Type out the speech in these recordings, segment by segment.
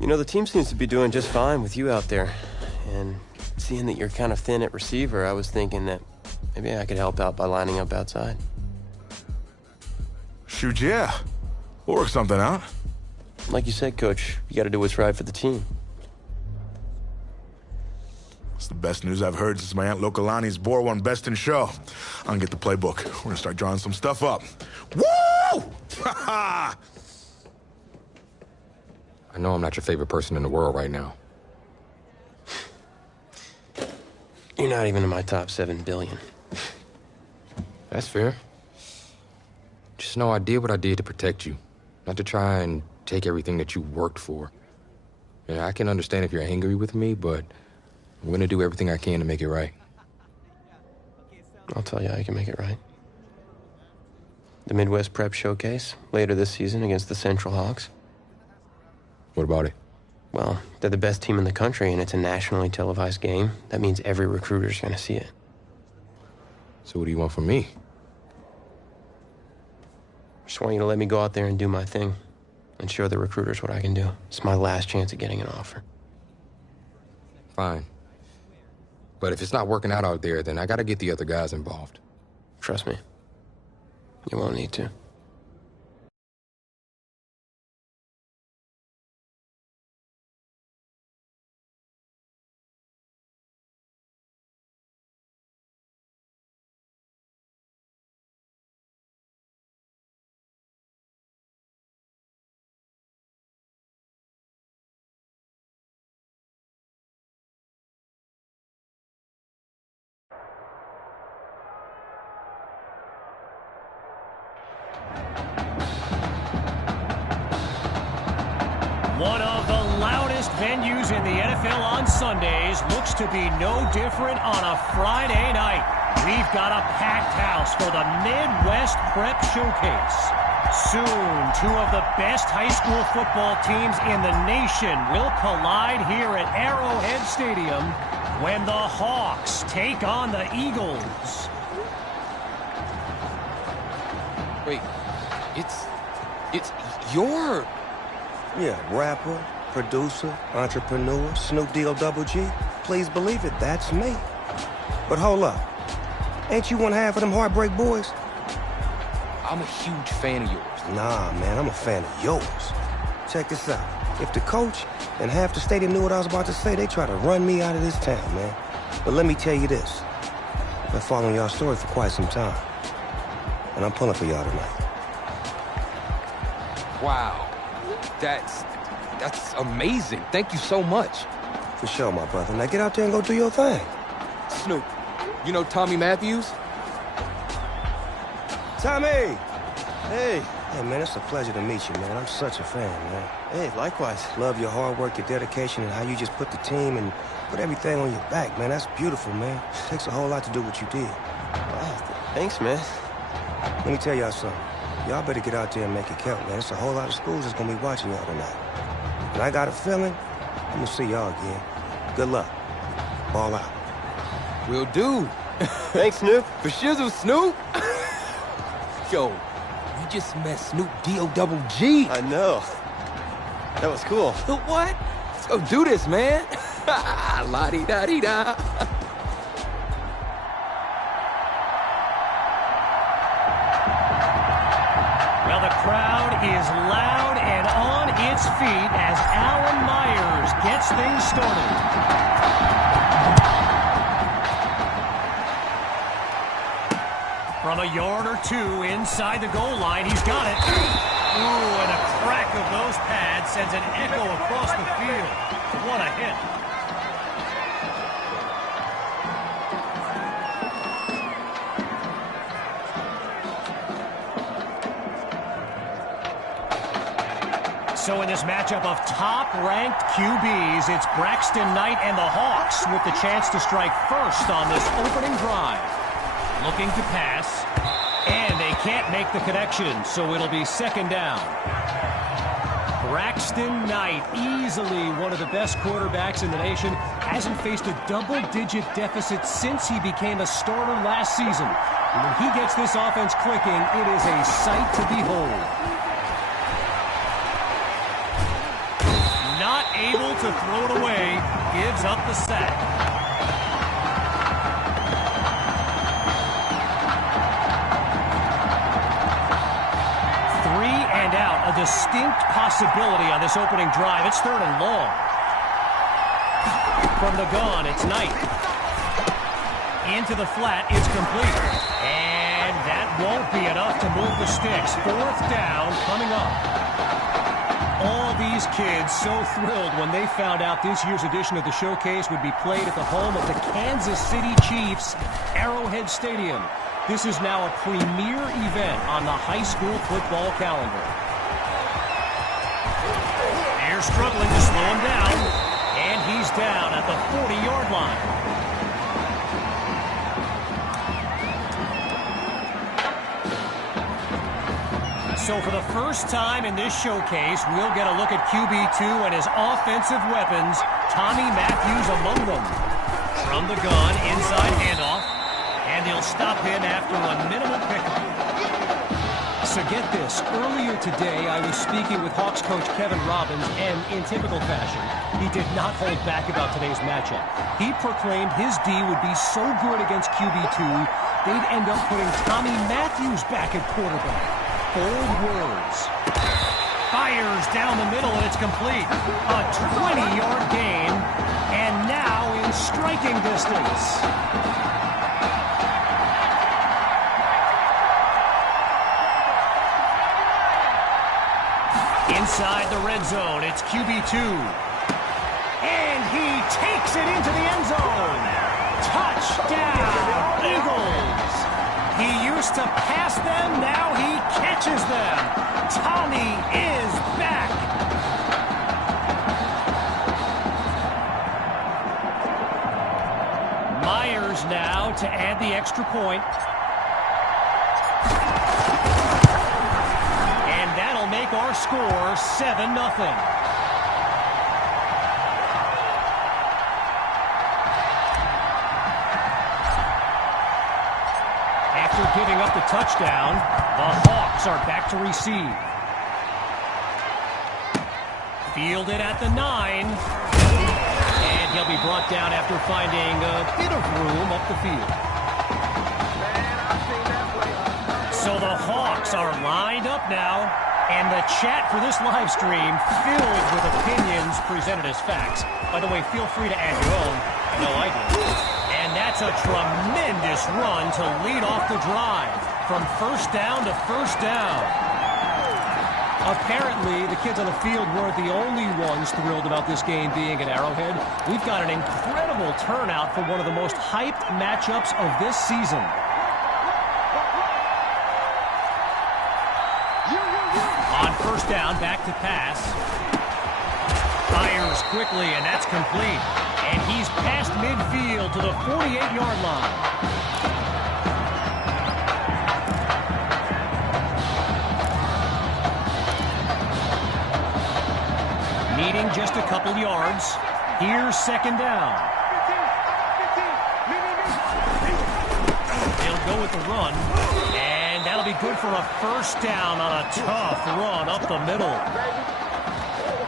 You know, the team seems to be doing just fine with you out there. And seeing that you're kind of thin at receiver, I was thinking that maybe I could help out by lining up outside. Shoot, yeah. We'll work something out. Like you said, Coach, you gotta do what's right for the team. It's the best news I've heard since my Aunt Lokalani's Boar won Best in Show. I'm gonna get the playbook. We're gonna start drawing some stuff up. Woo! Ha-ha! I know I'm not your favorite person in the world right now. You're not even in my top 7 billion. That's fair. Just know I did what I did to protect you. Not to try and take everything that you worked for. Yeah, I can understand if you're angry with me, but I'm gonna do everything I can to make it right. I'll tell you how you can make it right. The Midwest Prep Showcase, later this season against the Central Hawks. What about it? Well, they're the best team in the country, and it's a nationally televised game. That means every recruiter's gonna see it. So what do you want from me? Just want you to let me go out there and do my thing and show the recruiters what I can do. It's my last chance at getting an offer. Fine. But if it's not working out there, then I gotta get the other guys involved. Trust me. You won't need to. One of the loudest venues in the NFL on Sundays looks to be no different on a Friday night. We've got a packed house for the Midwest Prep Showcase. Soon, two of the best high school football teams in the nation will collide here at Arrowhead Stadium when the Hawks take on the Eagles. Wait, it's your... Yeah, rapper, producer, entrepreneur, Snoop D-O-double-G. Please believe it, that's me. But hold up. Ain't you one half of them Heartbreak Boys? I'm a huge fan of yours. Nah, man, I'm a fan of yours. Check this out. If the coach and half the stadium knew what I was about to say, they try to run me out of this town, man. But let me tell you this. I've been following y'all's story for quite some time. And I'm pulling for y'all tonight. Wow. That's amazing. Thank you so much. For sure, my brother. Now get out there and go do your thing. Snoop, you know Tommy Matthews? Tommy! Hey. Hey, man, it's a pleasure to meet you, man. I'm such a fan, man. Hey, likewise. Love your hard work, your dedication, and how you just put the team and put everything on your back, man. That's beautiful, man. It takes a whole lot to do what you did. Wow, thanks, man. Let me tell y'all something. Y'all better get out there and make it count, man. There's a whole lot of schools that's gonna be watching y'all tonight. And I got a feeling I'm gonna see y'all again. Good luck. Ball out. Will do. Thanks, Snoop. For shizzle, Snoop. Yo, you just met Snoop D-O-double-G. I know. That was cool. What? Let's go do this, man. La-di-da-di-da. Well, the crowd is loud and on its feet as Alan Myers gets things started. From a yard or two inside the goal line, he's got it. Ooh, and a crack of those pads sends an echo across the field. What a hit. So in this matchup of top-ranked QBs, it's Braxton Knight and the Hawks with the chance to strike first on this opening drive. Looking to pass, and they can't make the connection, so it'll be second down. Braxton Knight, easily one of the best quarterbacks in the nation, hasn't faced a double-digit deficit since he became a starter last season. And when he gets this offense clicking, it is a sight to behold. Not Unable to throw it away. Gives up the sack. 3 and out. A distinct possibility on this opening drive. It's 3rd and long. From the gun, it's Knight. Into the flat, it's complete. And that won't be enough to move the sticks. 4th down coming up. All these kids so thrilled when they found out this year's edition of the showcase would be played at the home of the Kansas City Chiefs, Arrowhead Stadium. This is now a premier event on the high school football calendar. They're struggling to slow him down, and he's down at the 40-yard line. So for the first time in this showcase, we'll get a look at QB2 and his offensive weapons. Tommy Matthews among them. From the gun, inside handoff. And they'll stop him after a minimal pickup. So get this. Earlier today, I was speaking with Hawks coach Kevin Robbins, and in typical fashion, he did not hold back about today's matchup. He proclaimed his D would be so good against QB2, they'd end up putting Tommy Matthews back at quarterback. Bold words. Fires down the middle, and it's complete. A 20-yard gain, and now in striking distance. Inside the red zone, it's QB2. And he takes it into the end zone. Touchdown, Eagles. He used to pass them, now he catches them. Tommy is back. Myers now to add the extra point. And that'll make our score 7-0. Giving up the touchdown, the Hawks are back to receive. Fielded at the 9. And he'll be brought down after finding a bit of room up the field. So the Hawks are lined up now, and the chat for this live stream filled with opinions presented as facts. By the way, feel free to add your own. I know I do. And that's a tremendous run to lead off the drive. From first down to first down. Apparently, the kids on the field weren't the only ones thrilled about this game being at Arrowhead. We've got an incredible turnout for one of the most hyped matchups of this season. On first down, back to pass. Fires quickly, and that's complete. And he's past midfield to the 48-yard line. Needing just a couple yards. Here's second down. They'll go with the run. And that'll be good for a first down on a tough run up the middle.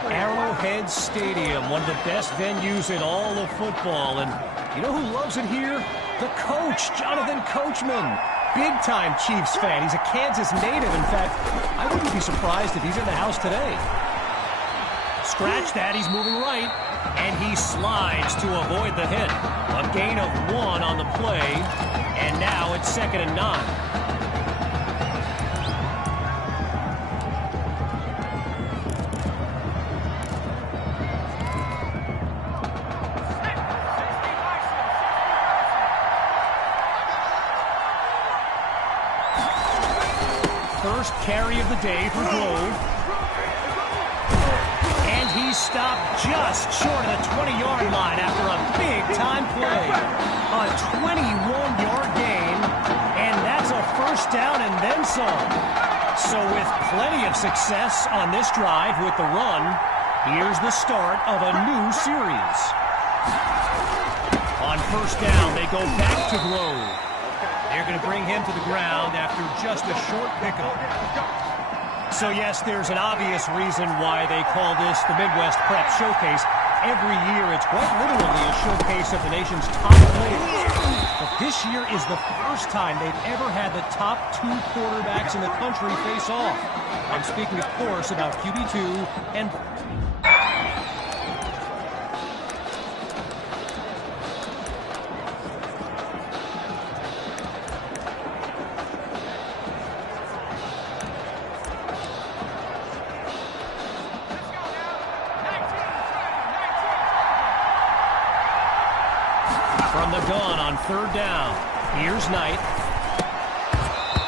Arrowhead Stadium, one of the best venues in all of football. And you know who loves it here? The coach, Jonathan Coachman. Big-time Chiefs fan. He's a Kansas native. In fact, I wouldn't be surprised if he's in the house today. Scratch that, he's moving right. And he slides to avoid the hit. A gain of 1 on the play. And now it's 2nd and 9. First carry of the day for Grove. And he's stopped just short of the 20-yard line after a big-time play. A 21-yard gain, and that's a first down and then some. So with plenty of success on this drive with the run, here's the start of a new series. On first down, they go back to Grove. They're going to bring him to the ground after just a short pickup. So yes, there's an obvious reason why they call this the Midwest Prep Showcase. Every year, it's quite literally a showcase of the nation's top players. But this year is the first time they've ever had the top 2 quarterbacks in the country face off. I'm speaking, of course, about QB2 and... From the gun on 3rd down, here's Knight.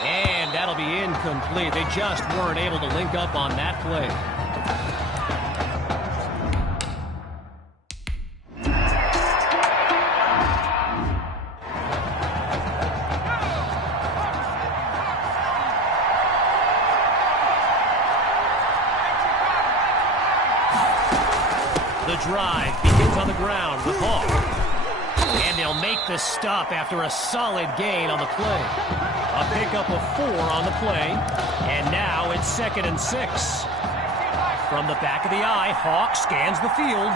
And that'll be incomplete. They just weren't able to link up on that play. The drive begins on the ground with Hawk. And they'll make the stop after a solid gain on the play. A pickup of 4 on the play. And now it's 2nd and 6. From the back of the eye, Hawk scans the field.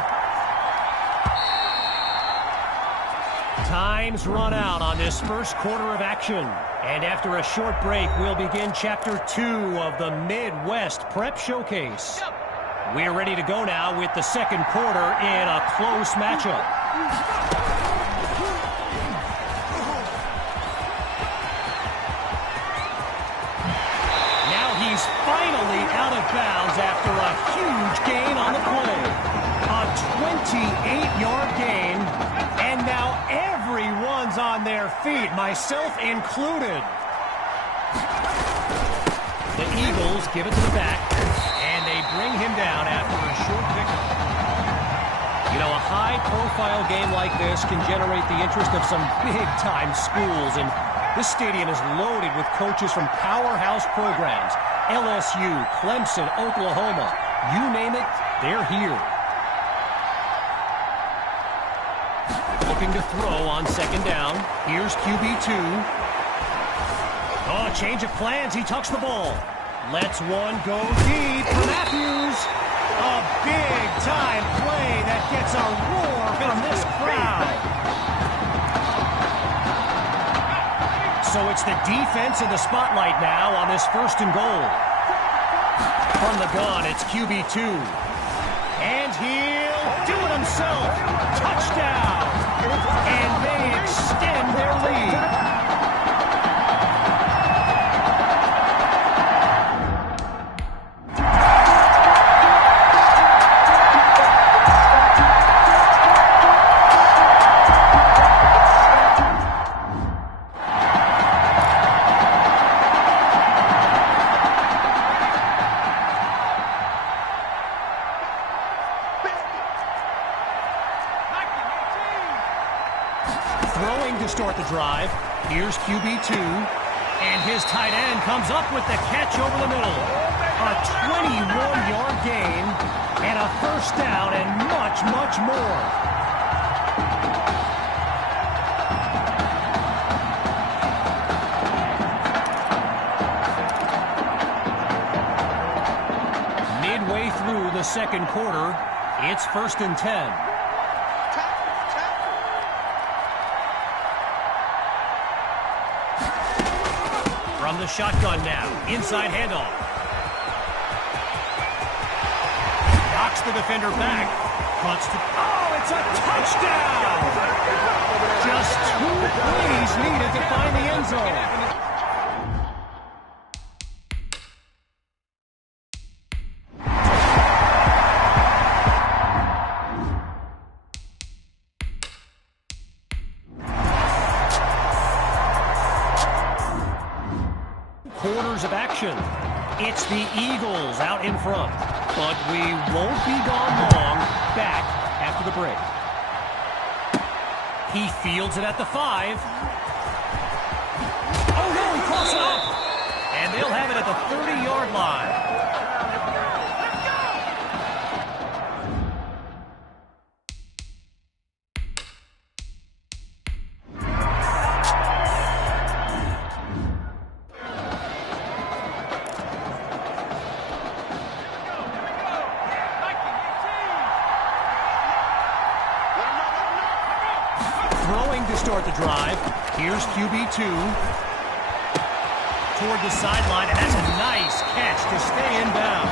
Time's run out on this first quarter of action. And after a short break, we'll begin Chapter 2 of the Midwest Prep Showcase. We're ready to go now with the second quarter in a close matchup. He's finally out of bounds after a huge gain on the play. A 28-yard gain, and now everyone's on their feet, myself included. The Eagles give it to the back, and they bring him down after a short pickup. You know, a high-profile game like this can generate the interest of some big-time schools, and this stadium is loaded with coaches from powerhouse programs. LSU, Clemson, Oklahoma, you name it, they're here. Looking to throw on 2nd down. Here's QB2. Oh, change of plans. He tucks the ball. Lets one go deep for Matthews. A big-time play that gets a roar from this crowd. So it's the defense in the spotlight now on this 1st and goal. From the gun, it's QB2. And he'll do it himself. Touchdown. And they extend their lead. Start the drive. Here's QB2. And his tight end comes up with the catch over the middle. A 21-yard gain and a 1st down and much, much more. Midway through the second quarter, it's 1st and 10. From the shotgun now, inside handoff. Knocks the defender back. Cuts to... Oh, it's a touchdown! Just 2 plays needed to find the end zone. Quarters of action. It's the Eagles out in front. But we won't be gone long. Back after the break. He fields it at the 5. Oh no, he crosses it up. And they'll have it at the 30-yard line. start the drive. Here's QB2. Toward the sideline, and that's a nice catch to stay in bounds.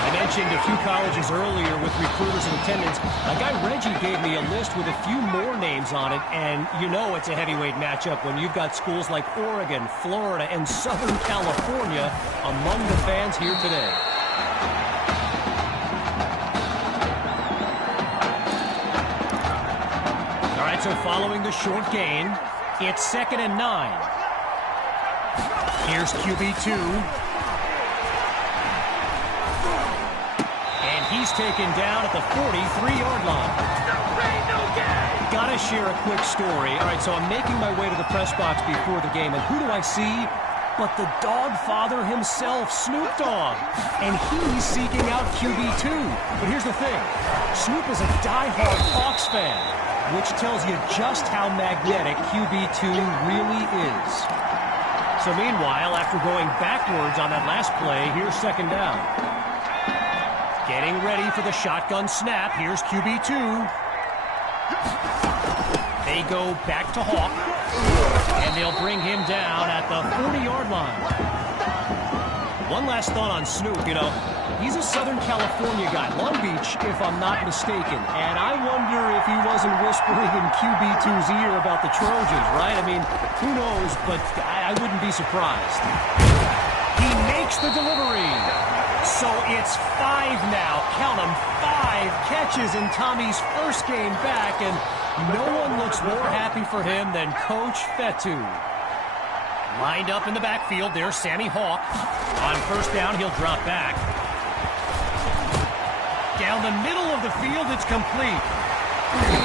I mentioned a few colleges earlier with recruiters in attendance. A guy, Reggie, gave me a list with a few more names on it, and you know it's a heavyweight matchup when you've got schools like Oregon, Florida, and Southern California among the fans here today. All right, so following the short gain, it's 2nd and 9. Here's QB2. And he's taken down at the 43-yard line. Gotta share a quick story. All right, so I'm making my way to the press box before the game, and who do I see but the dog father himself, Snoop Dogg. And he's seeking out QB2. But here's the thing. Snoop is a diehard Hawks fan, which tells you just how magnetic QB2 really is. So meanwhile, after going backwards on that last play, here's 2nd down. Getting ready for the shotgun snap. Here's QB2. They go back to Hawk, and they'll bring him down at the 40-yard line. One last thought on Snoop. You know, he's a Southern California guy, Long Beach, if I'm not mistaken. And I wonder if he wasn't whispering in QB2's ear about the Trojans, right? I mean, who knows, but I wouldn't be surprised. He makes the delivery. So it's 5 now. Count them, 5 catches in Tommy's first game back, and no one looks more happy for him than Coach Fetu. Lined up in the backfield, there's Sammy Hawk. On 1st down, he'll drop back. Down the middle of the field, it's complete.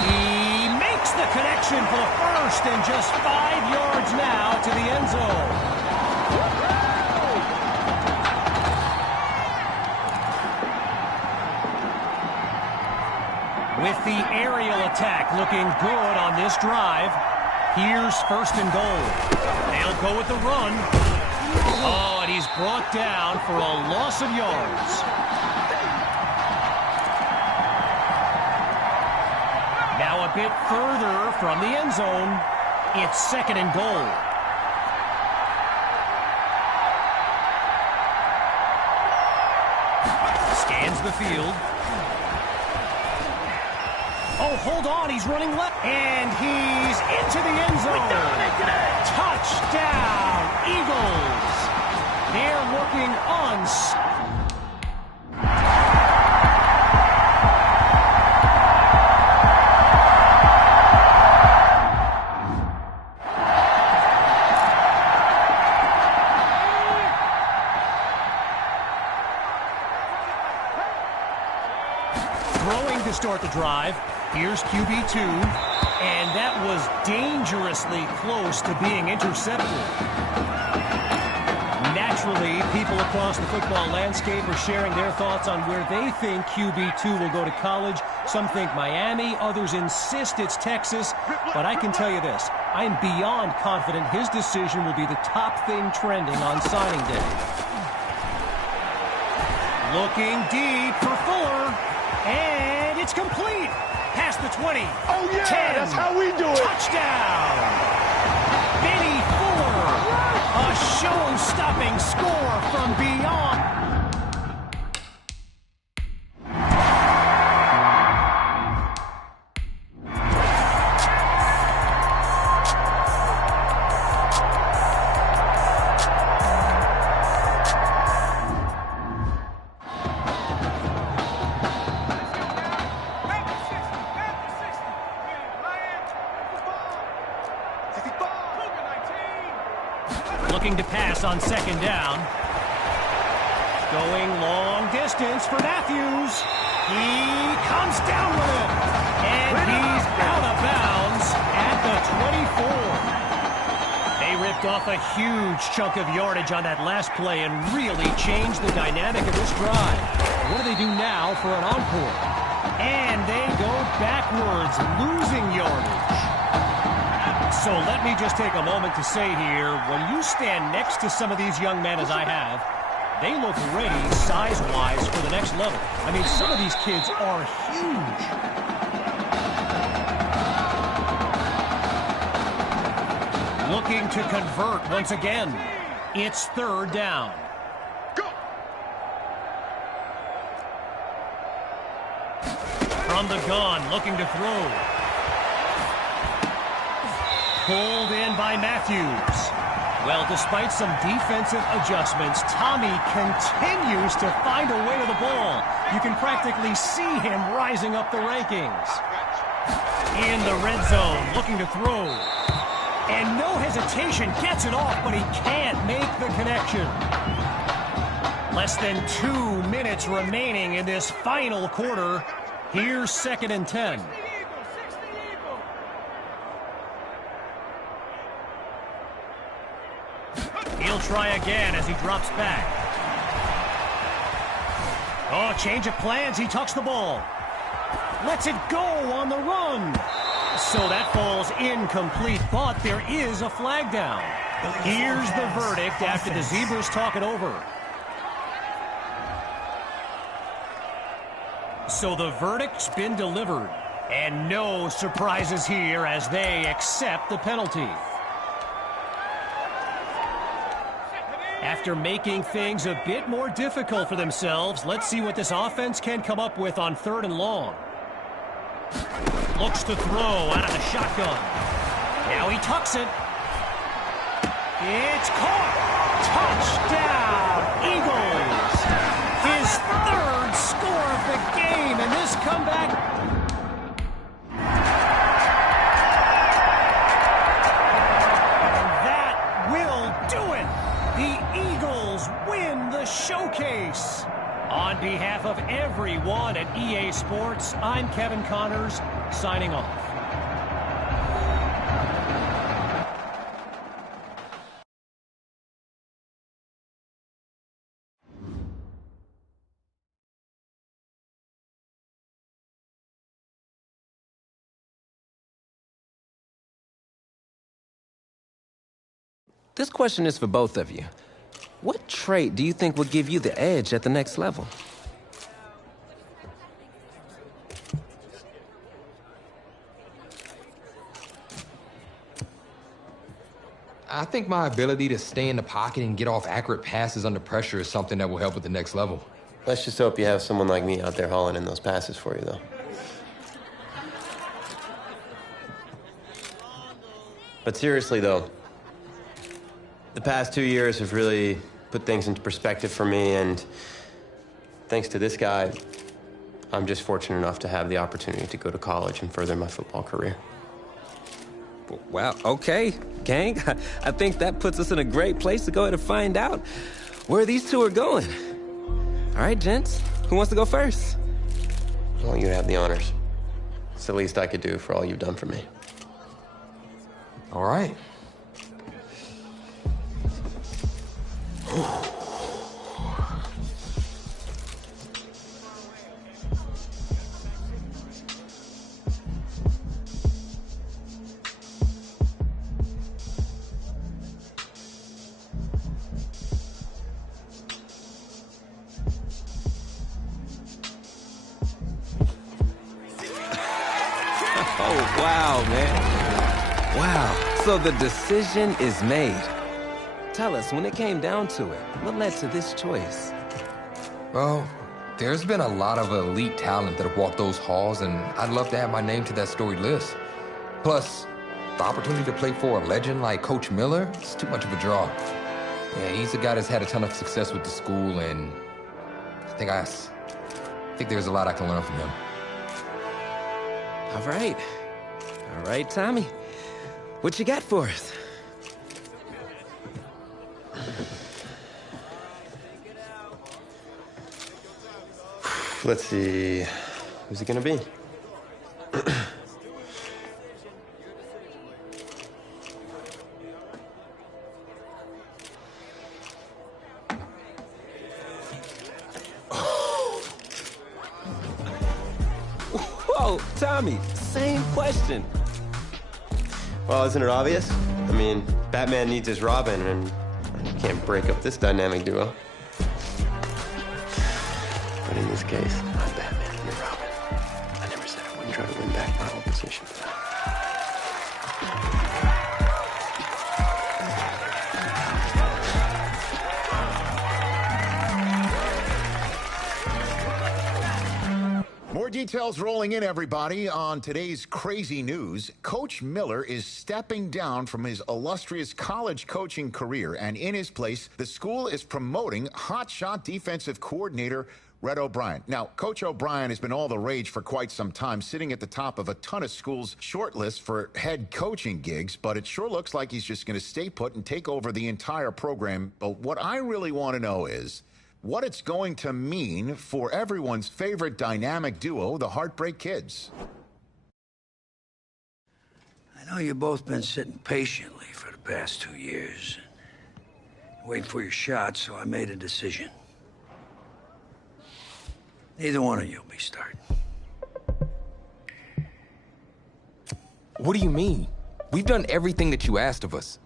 He makes the connection for the first, and just 5 yards now to the end zone. With the aerial attack looking good on this drive, here's 1st and goal. They'll go with the run. Oh, and he's brought down for a loss of yards. Now a bit further from the end zone, it's 2nd and goal. Scans the field. Oh, hold on, he's running left, and he's into the end zone. Touchdown, Eagles. They're looking throwing to start the drive. Here's QB2, and that was dangerously close to being intercepted. Naturally, people across the football landscape are sharing their thoughts on where they think QB2 will go to college. Some think Miami, others insist it's Texas, but I can tell you this. I'm beyond confident his decision will be the top thing trending on signing day. Looking deep for Fuller, and it's complete. Past the 20. Oh, yeah, 10. That's how we do it. Touchdown. Benny Fuller. A show-stopping score from beyond. Looking to pass on 2nd down. Going long distance for Matthews. He comes down with it. And he's out of bounds at the 24. They ripped off a huge chunk of yardage on that last play and really changed the dynamic of this drive. What do they do now for an encore? And they go backwards, losing yardage. So let me just take a moment to say here, when you stand next to some of these young men as I have, they look ready size-wise for the next level. I mean, some of these kids are huge. looking to convert once again. It's third down. From the gun, looking to throw. Pulled in by Matthews. Well, despite some defensive adjustments, Tommy continues to find a way to the ball. You can practically see him rising up the rankings. In the red zone, looking to throw. And no hesitation, gets it off, but he can't make the connection. Less than 2 minutes remaining in this final quarter. Here's 2nd and 10. He'll try again as he drops back. Oh, change of plans. He tucks the ball. Lets it go on the run. So that falls incomplete, but there is a flag down. Here's the verdict after the Zebras talk it over. So the verdict's been delivered, and no surprises here as they accept the penalty. After making things a bit more difficult for themselves, let's see what this offense can come up with on 3rd and long. Looks to throw out of the shotgun. Now he tucks it. It's caught. Touchdown, Eagles. His 3rd score of the game, and this comeback. And that will do it. The Eagles win the showcase. On behalf of everyone at EA Sports, I'm Kevin Connors, signing off. This question is for both of you. What trait do you think will give you the edge at the next level? I think my ability to stay in the pocket and get off accurate passes under pressure is something that will help at the next level. Let's just hope you have someone like me out there hauling in those passes for you, though. But seriously, though, the past 2 years have really put things into perspective for me, and thanks to this guy, I'm just fortunate enough to have the opportunity to go to college and further my football career. Well, okay, gang. I think that puts us in a great place to go ahead and find out where these two are going. All right, gents, who wants to go first? I want you to have the honors. It's the least I could do for all you've done for me. All right. Oh, wow, man. Wow. So the decision is made. Tell us, when it came down to it, what led to this choice? Well, there's been a lot of elite talent that have walked those halls, and I'd love to add my name to that storied list. Plus, the opportunity to play for a legend like Coach Miller is too much of a draw. Yeah, he's a guy that's had a ton of success with the school, and I think there's a lot I can learn from him. All right. All right, Tommy. What you got for us? Let's see. Who's it gonna be? Whoa, Tommy, same question. Well, isn't it obvious? I mean, Batman needs his Robin, and you can't break up this dynamic duo. But in this case, I'm Batman and you're Robin. I never said I wouldn't try to win back my whole position for that. More details rolling in, everybody. On today's crazy news, Coach Miller is stepping down from his illustrious college coaching career, and in his place, the school is promoting hotshot defensive coordinator Red O'Brien. Now, Coach O'Brien has been all the rage for quite some time, sitting at the top of a ton of schools' shortlists for head coaching gigs, but it sure looks like he's just going to stay put and take over the entire program. But what I really want to know is what it's going to mean for everyone's favorite dynamic duo, the Heartbreak Kids. I know you've both been sitting patiently for the past 2 years, waiting for your shot, so I made a decision. Neither one of you will be starting. What do you mean? We've done everything that you asked of us.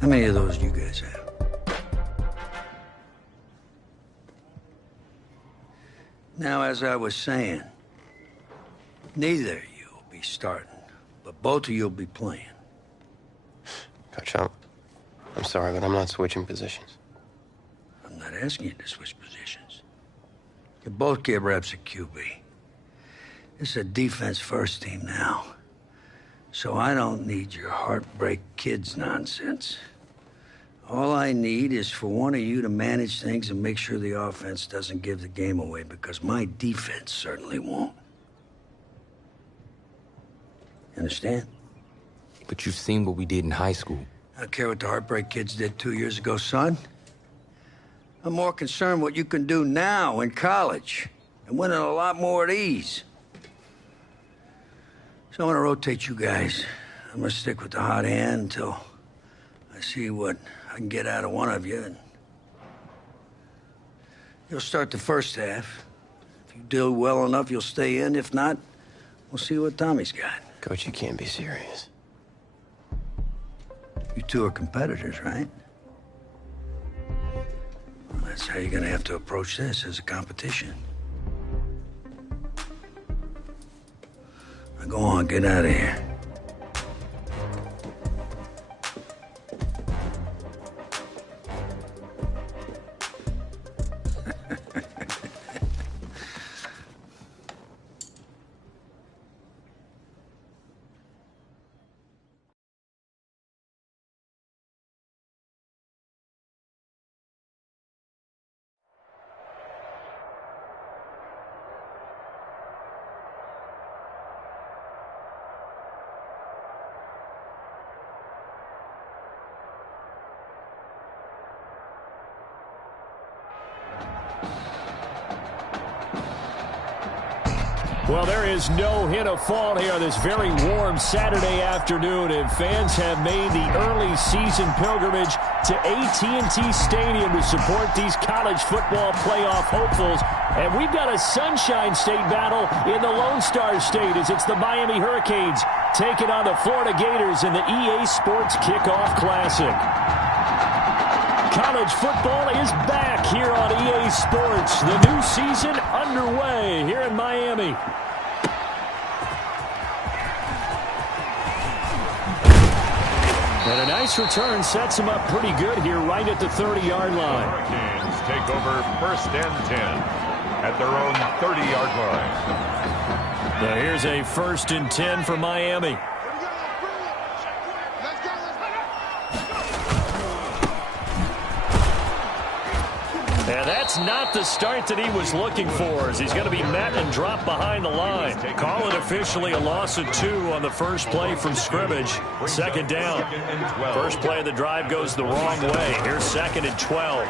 How many of those do you guys have? Now, as I was saying, neither of you will be starting, but both of you will be playing. Coach, I'm sorry, but I'm not switching positions. I'm not asking you to switch positions. You both get reps at QB. This is a defense-first team now, so I don't need your Heartbreak Kids nonsense. All I need is for one of you to manage things and make sure the offense doesn't give the game away, because my defense certainly won't. Understand? But you've seen what we did in high school. I don't care what the Heartbreak Kids did 2 years ago, son. I'm more concerned what you can do now in college and winning a lot more of these. So I'm gonna rotate you guys. I'm gonna stick with the hot hand until I see what I can get out of one of you. And you'll start the first half. If you do well enough, you'll stay in. If not, we'll see what Tommy's got. Coach, you can't be serious. You two are competitors, right? Well, that's how you're gonna have to approach this, as a competition. Now go on, get out of here. Well, there is no hint of fall here on this very warm Saturday afternoon, and fans have made the early season pilgrimage to AT&T Stadium to support these college football playoff hopefuls. And we've got a Sunshine State battle in the Lone Star State as it's the Miami Hurricanes taking on the Florida Gators in the EA Sports Kickoff Classic. College football is back here on EA Sports. The new season underway here in Miami. And a nice return sets them up pretty good here right at the 30-yard line. Hurricanes take over 1st and 10 at their own 30-yard line. Now here's a 1st and 10 for Miami. And that's not the start that he was looking for, as he's going to be met and dropped behind the line. Call it officially a loss of 2 on the first play from scrimmage. 2nd down. First play of the drive goes the wrong way. Here's 2nd and 12.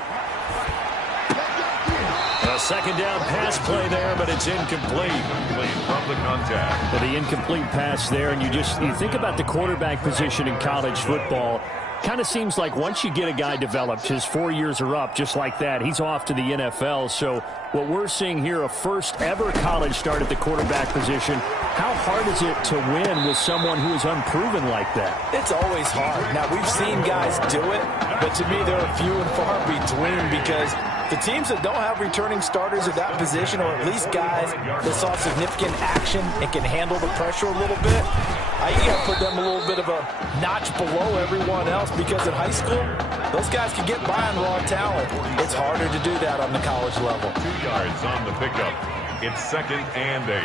A 2nd down pass play there, but it's incomplete. From the contact. Well, the incomplete pass there, and you think about the quarterback position in college football. Kind of seems like once you get a guy developed, his 4 years are up just like that. He's off to the NFL. So what we're seeing here, a first ever college start at the quarterback position. How hard is it to win with someone who is unproven like that? It's always hard. Now, we've seen guys do it, but to me, they're few and far between because The teams that don't have returning starters at that position, or at least guys that saw significant action and can handle the pressure a little bit, you got to put them a little bit of a notch below everyone else, because in high school, those guys can get by on raw talent. It's harder to do that on the college level. 2 yards on the pickup. It's 2nd and 8.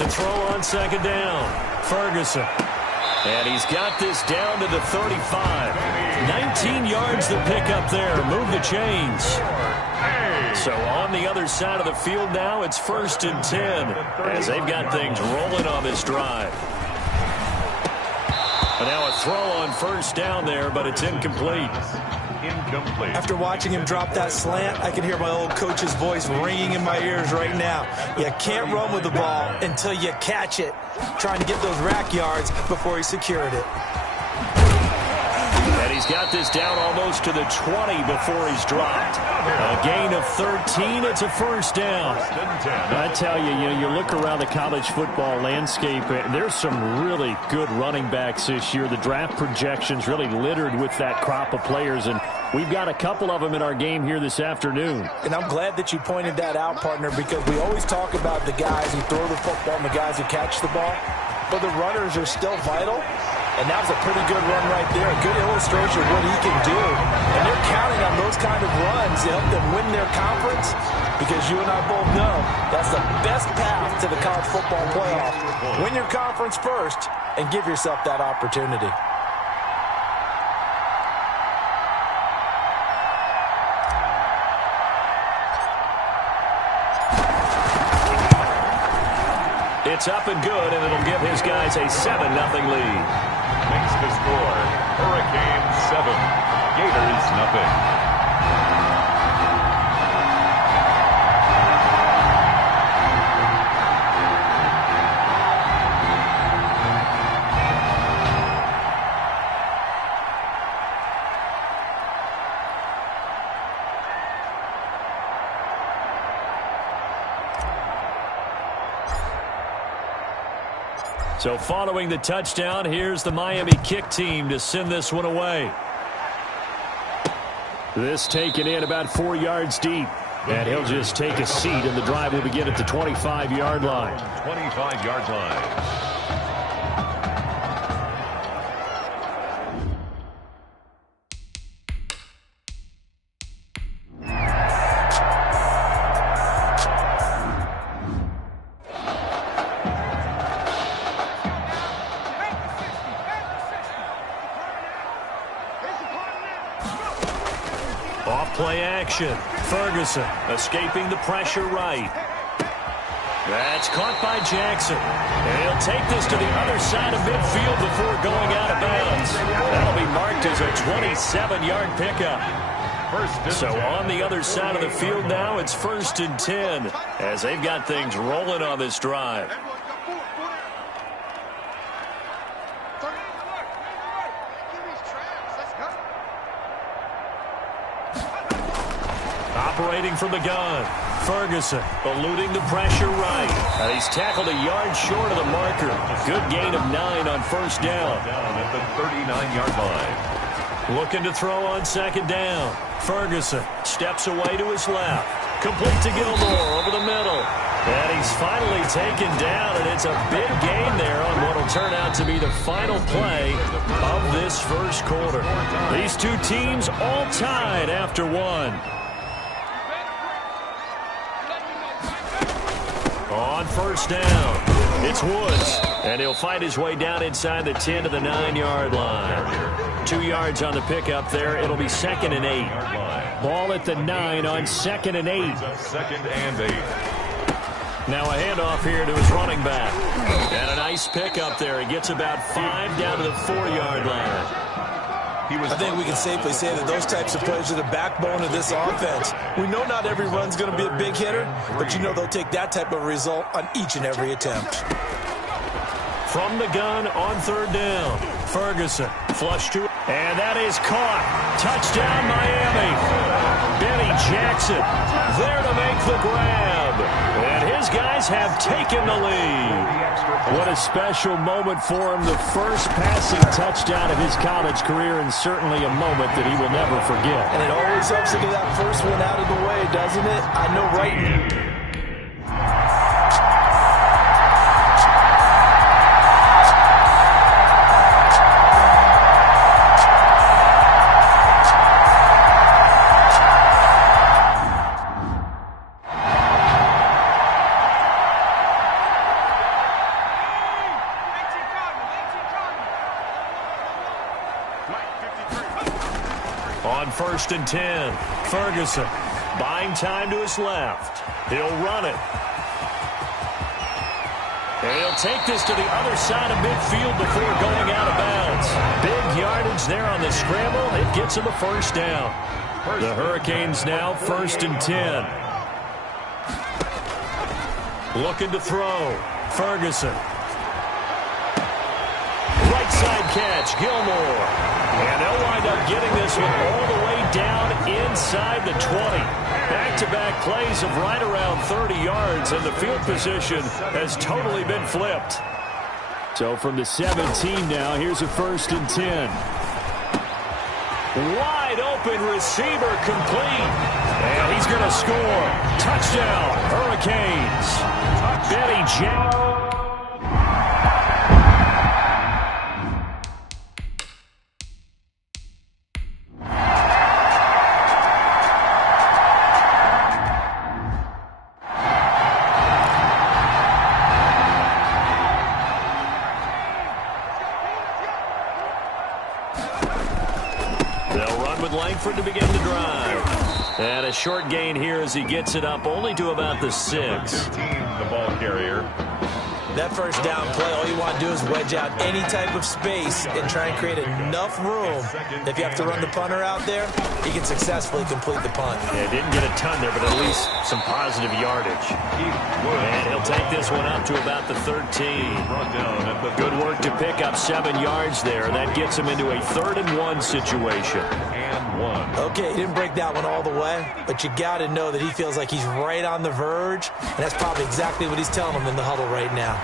To throw on 2nd down, Ferguson. And he's got this down to the 35. 19 yards to pick up there. Move the chains. So on the other side of the field now, it's 1st and 10 as they've got things rolling on this drive. And now a throw on 1st down there, but it's incomplete. After watching him drop that slant, I can hear my old coach's voice ringing in my ears right now. You can't run with the ball until you catch it. Trying to get those rack yards before he secured it. And he's got this down almost to the 20 before he's dropped. A gain of 13. It's a 1st down. I tell you, you look around the college football landscape, there's some really good running backs this year. The draft projections really littered with that crop of players, and we've got a couple of them in our game here this afternoon. And I'm glad that you pointed that out, partner, because we always talk about the guys who throw the football and the guys who catch the ball, but the runners are still vital. And that was a pretty good run right there. A good illustration of what he can do. And they're counting on those kind of runs to help them win their conference, because you and I both know that's the best path to the college football playoff. Win your conference first and give yourself that opportunity. It's up and good, and it'll give his guys a 7-0 lead. Makes the score Hurricanes 7, Gators nothing. So following the touchdown, here's the Miami kick team to send this one away. This taken in about 4 yards deep. And he'll just take a seat, and the drive will begin at the 25-yard line. 25-yard line. Play action. Ferguson escaping the pressure right. That's caught by Jackson. And he'll take this to the other side of midfield before going out of bounds. That'll be marked as a 27-yard pickup. So on the other side of the field now, it's 1st and 10 as they've got things rolling on this drive. Operating from the gun, Ferguson eluding the pressure right. And he's tackled a yard short of the marker. Good gain of 9 on 1st down. Down at the 39-yard line. Looking to throw on 2nd down. Ferguson steps away to his left. Complete to Gilmore over the middle. And he's finally taken down, and it's a big gain there on what will turn out to be the final play of this first quarter. These two teams all tied after one. On 1st down, it's Woods, and he'll fight his way down inside the 10 to the 9-yard line. 2 yards on the pickup there. It'll be 2nd and 8. Ball at the 9 on 2nd and 8. 2nd and 8. Now a handoff here to his running back. And a nice pickup there. He gets about 5 down to the 4-yard line. I think we can safely say that those types of plays are the backbone of this offense. We know not every run's going to be a big hitter, but you know they'll take that type of result on each and every attempt. From the gun on 3rd down, Ferguson flush to, and that is caught. Touchdown, Miami. Benny Jackson there to make the grab. And his guys have taken the lead. What a special moment for him. The first passing touchdown of his college career, and certainly a moment that he will never forget. And it always helps to get that first one out of the way, doesn't it? I know right now. On 1st and 10, Ferguson buying time to his left. He'll run it. And he'll take this to the other side of midfield before going out of bounds. Big yardage there on the scramble. It gets him a first down. The Hurricanes now 1st and 10. Looking to throw. Ferguson. Right side catch, Gilmore. And they'll wind up getting this one all the way down inside the 20. Back-to-back plays of right around 30 yards, and the field position has totally been flipped. So from the 17 now, here's a 1st and 10. Wide open receiver complete. And he's going to score. Touchdown, Hurricanes. Benny Jackson. To begin the drive. And a short gain here as he gets it up only to about the 6. The ball carrier. That first down play, all you want to do is wedge out any type of space and try and create enough room. If you have to run the punter out there, he can successfully complete the punt. Yeah, didn't get a ton there, but at least some positive yardage. And he'll take this one up to about the 13. Good work to pick up 7 yards there. That gets him into a 3rd and 1 situation. Okay, he didn't break that one all the way, but you got to know that he feels like he's right on the verge, and that's probably exactly what he's telling him in the huddle right now.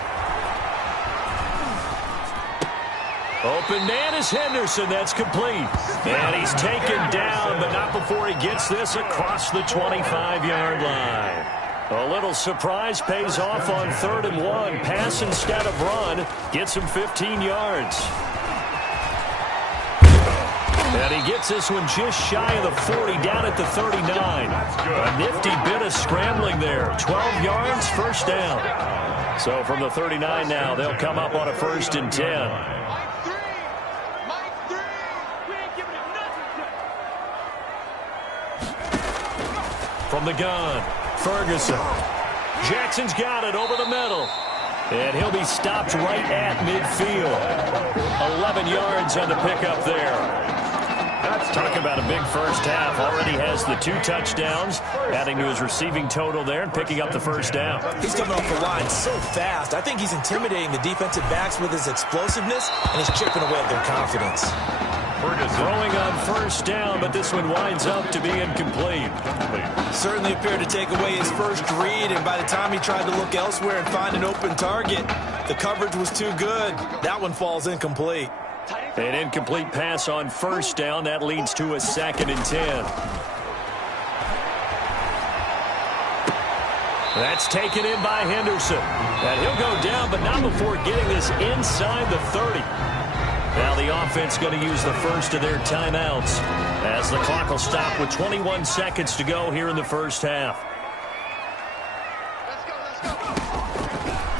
Open man is Henderson. That's complete. And he's taken down, but not before he gets this across the 25-yard line. A little surprise pays off on 3rd and 1. Pass instead of run. Gets him 15 yards. And he gets this one just shy of the 40, down at the 39. A nifty bit of scrambling there. 12 yards, first down. So from the 39 now, they'll come up on a 1st and 10. From the gun, Ferguson. Jackson's got it over the middle. And he'll be stopped right at midfield. 11 yards on the pickup there. Talk about a big first half. Already has the 2 touchdowns, adding to his receiving total there and picking up the first down. He's coming off the line so fast. I think he's intimidating the defensive backs with his explosiveness, and he's chipping away at their confidence. Throwing on first down, but this one winds up to be incomplete. Certainly appeared to take away his first read, and by the time he tried to look elsewhere and find an open target, the coverage was too good. That one falls incomplete. An incomplete pass on first down. That leads to a 2nd and 10. That's taken in by Henderson. And he'll go down, but not before getting this inside the 30. Now the offense going to use the first of their timeouts as the clock will stop with 21 seconds to go here in the first half.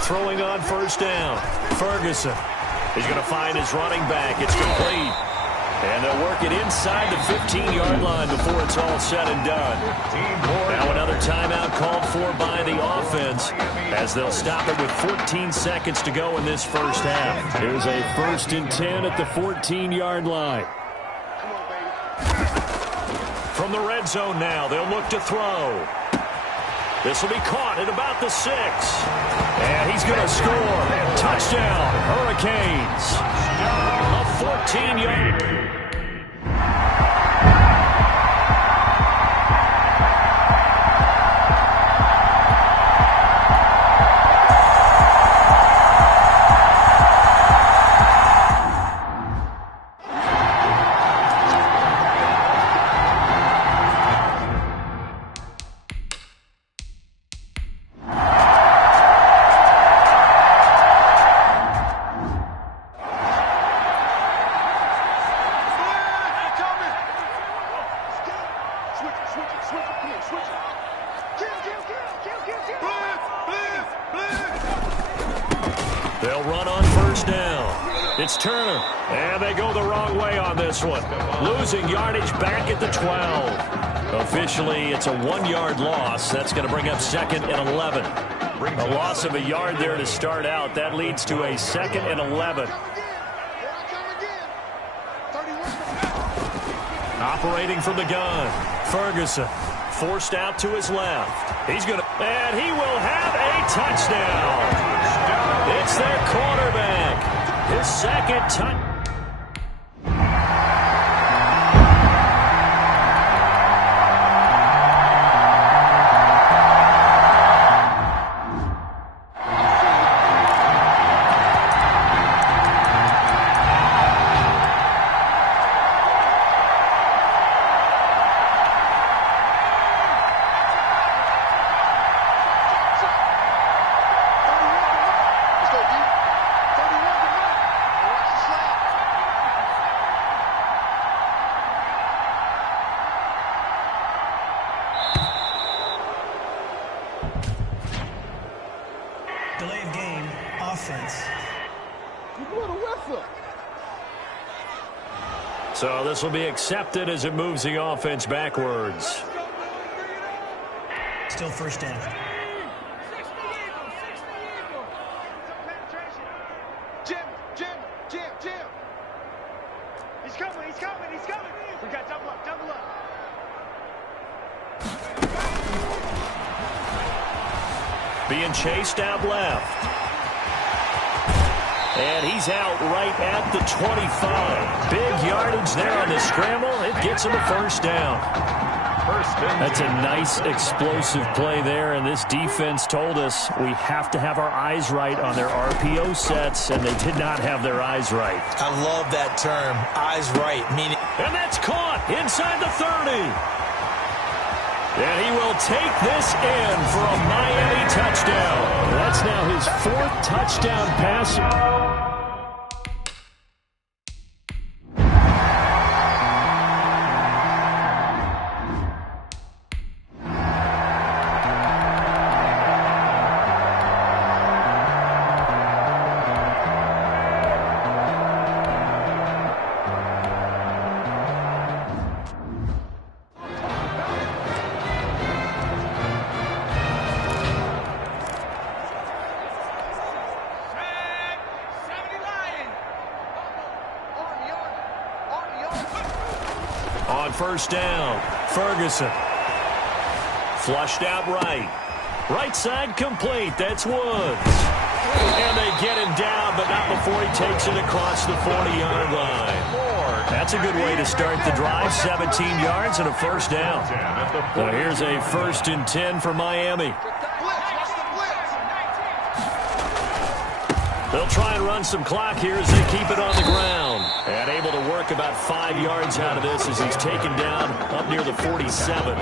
Throwing on first down, Ferguson. He's going to find his running back. It's complete. And they'll work it inside the 15-yard line before it's all said and done. Now another timeout called for by the offense as they'll stop it with 14 seconds to go in this first half. Here's a 1st and 10 at the 14-yard line. From the red zone now, they'll look to throw. This will be caught at about the 6. And he's going to score. Touchdown, Hurricanes. A 14-yard. They'll run on first down. It's Turner. And they go the wrong way on this one. Losing yardage back at the 12. Officially, it's a 1-yard loss. That's going to bring up 2nd and 11. A loss of a yard there to start out. That leads to a 2nd and 11. Operating from the gun, Ferguson forced out to his left. He's going to, and he will have a touchdown. It's their quarterback. His 2nd touchdown. Delay of game, offense. You blew the whistle. So this will be accepted as it moves the offense backwards. Still first down. Jim. He's coming. We got double up. Being chased out left. And he's out right at the 25. Big yardage there on the scramble. It gets him a first down. That's a nice explosive play there, and this defense told us we have to have our eyes right on their RPO sets, and they did not have their eyes right. I love that term, eyes right, meaning. And that's caught inside the 30. And he will take this in for a Miami touchdown. That's now his 4th touchdown pass. On first down, Ferguson. Flushed out right. Right side complete. That's Woods. And they get him down, but not before he takes it across the 40-yard line. That's a good way to start the drive. 17 yards and a first down. Now here's a 1st and 10 for Miami. They'll try and run some clock here as they keep it on the ground. And able to work about 5 yards out of this as he's taken down up near the 47.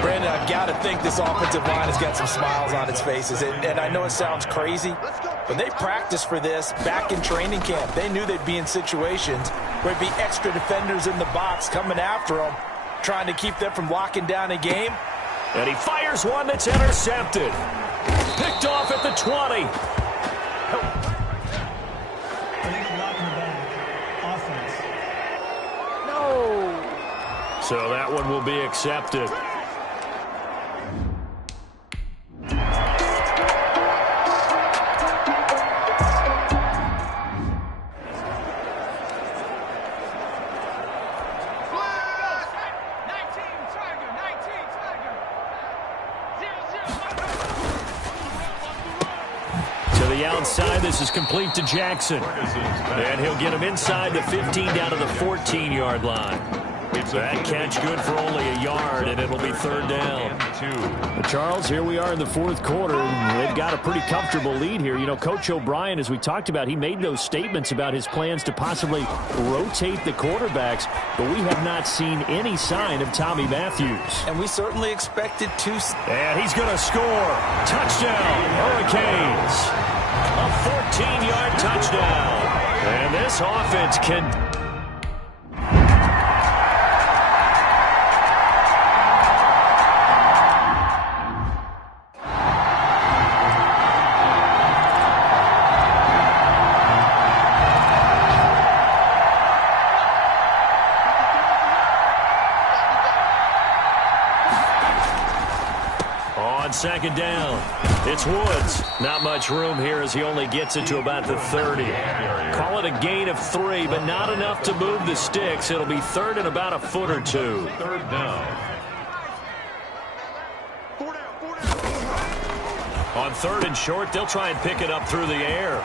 Brandon, I've got to think this offensive line has got some smiles on its faces. And I know it sounds crazy, but they practiced for this back in training camp. They knew they'd be in situations where there'd be extra defenders in the box coming after them, trying to keep them from locking down a game. And he fires one that's intercepted. Picked off at the 20. So that one will be accepted. To the outside, this is complete to Jackson. And he'll get him inside the 15 down to the 14-yard line. That catch good for only a yard, and it'll be 3rd down. But Charles, here we are in the 4th quarter, and they've got a pretty comfortable lead here. You know, Coach O'Brien, as we talked about, he made those statements about his plans to possibly rotate the quarterbacks, but we have not seen any sign of Tommy Matthews. And we certainly expected to. And he's going to score. Touchdown, Hurricanes. A 14-yard touchdown. And this offense can... on second down. It's Woods. Not much room here as he only gets it to about the 30. Call it a gain of 3, but not enough to move the sticks. It'll be third and about a foot or two. Third down. On third and short, they'll try and pick it up through the air.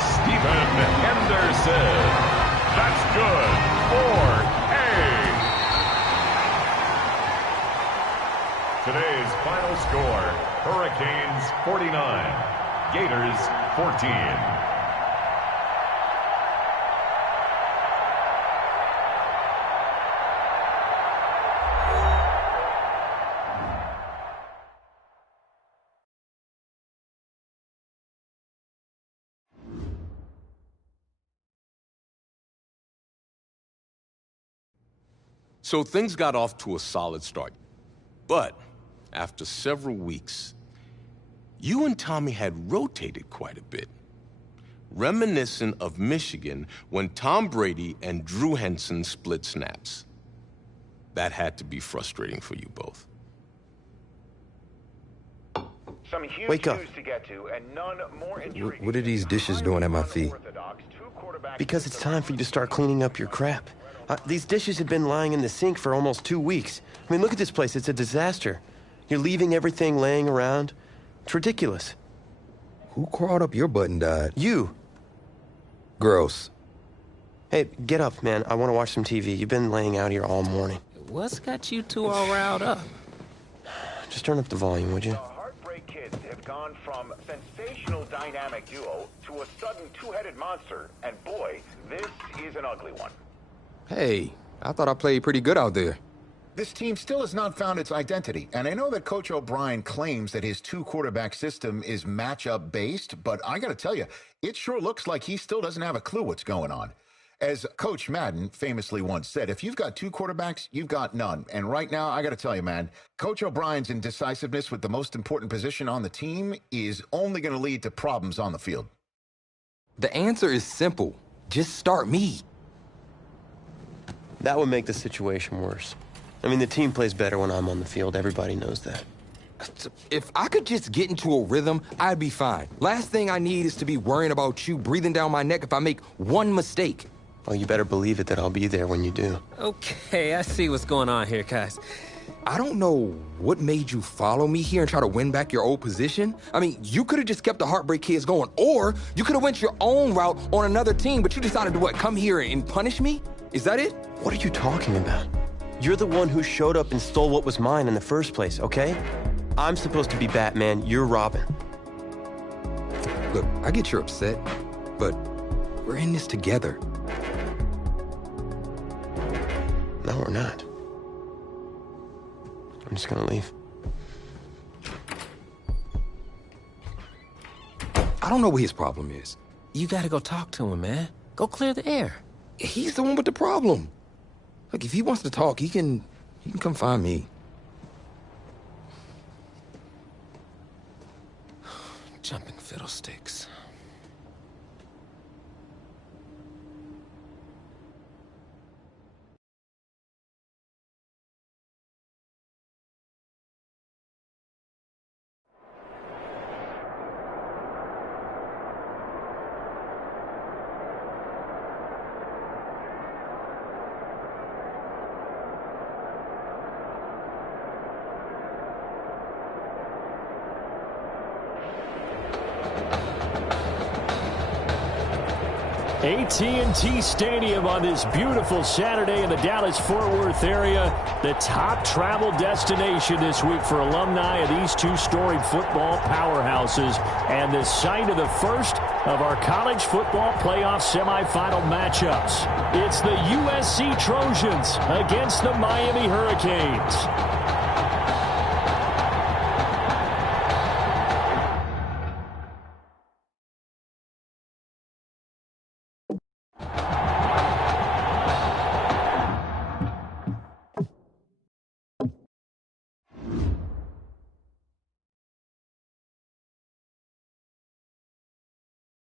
Stephen Henderson. That's good for today's final score, Hurricanes 49, Gators 14. So things got off to a solid start. But after several weeks, you and Tommy had rotated quite a bit. Reminiscent of Michigan when Tom Brady and Drew Henson split snaps. That had to be frustrating for you both. Some huge Wake up. news to get to, and none more intriguing. What are these dishes doing at my feet? Because it's time for you to start cleaning up your crap. These dishes have been lying in the sink for almost 2 weeks. I mean, look at this place. It's a disaster. You're leaving everything laying around. It's ridiculous. Who crawled up your butt and died? You. Gross. Hey, get up, man. I want to watch some TV. You've been laying out here all morning. What's got you two all riled up? Just turn up the volume, would you? The Heartbreak Kids have gone from sensational dynamic duo to a sudden two-headed monster, and boy, this is an ugly one. Hey, I thought I played pretty good out there. This team still has not found its identity, and I know that Coach O'Brien claims that his two-quarterback system is matchup-based, but I gotta tell you, it sure looks like he still doesn't have a clue what's going on. As Coach Madden famously once said, if you've got two quarterbacks, you've got none. And right now, I gotta tell you, man, Coach O'Brien's indecisiveness with the most important position on the team is only gonna lead to problems on the field. The answer is simple. Just start me. That would make the situation worse. I mean, the team plays better when I'm on the field. Everybody knows that. If I could just get into a rhythm, I'd be fine. Last thing I need is to be worrying about you breathing down my neck if I make one mistake. Well, you better believe it that I'll be there when you do. Okay, I see what's going on here, guys. I don't know what made you follow me here and try to win back your old position. I mean, you could have just kept the Heartbreak Kids going, or you could have went your own route on another team, but you decided to what, come here and punish me? Is that it? What are you talking about? You're the one who showed up and stole what was mine in the first place, okay? I'm supposed to be Batman, you're Robin. Look, I get you're upset, but we're in this together. No, we're not. I'm just gonna leave. I don't know what his problem is. You gotta go talk to him, man. Go clear the air. He's the one with the problem. Look, if he wants to talk, he can come find me. Jumping fiddlesticks. AT&T Stadium on this beautiful Saturday in the Dallas-Fort Worth area. The top travel destination this week for alumni of these two storied football powerhouses, and the site of the first of our college football playoff semifinal matchups. It's the USC Trojans against the Miami Hurricanes.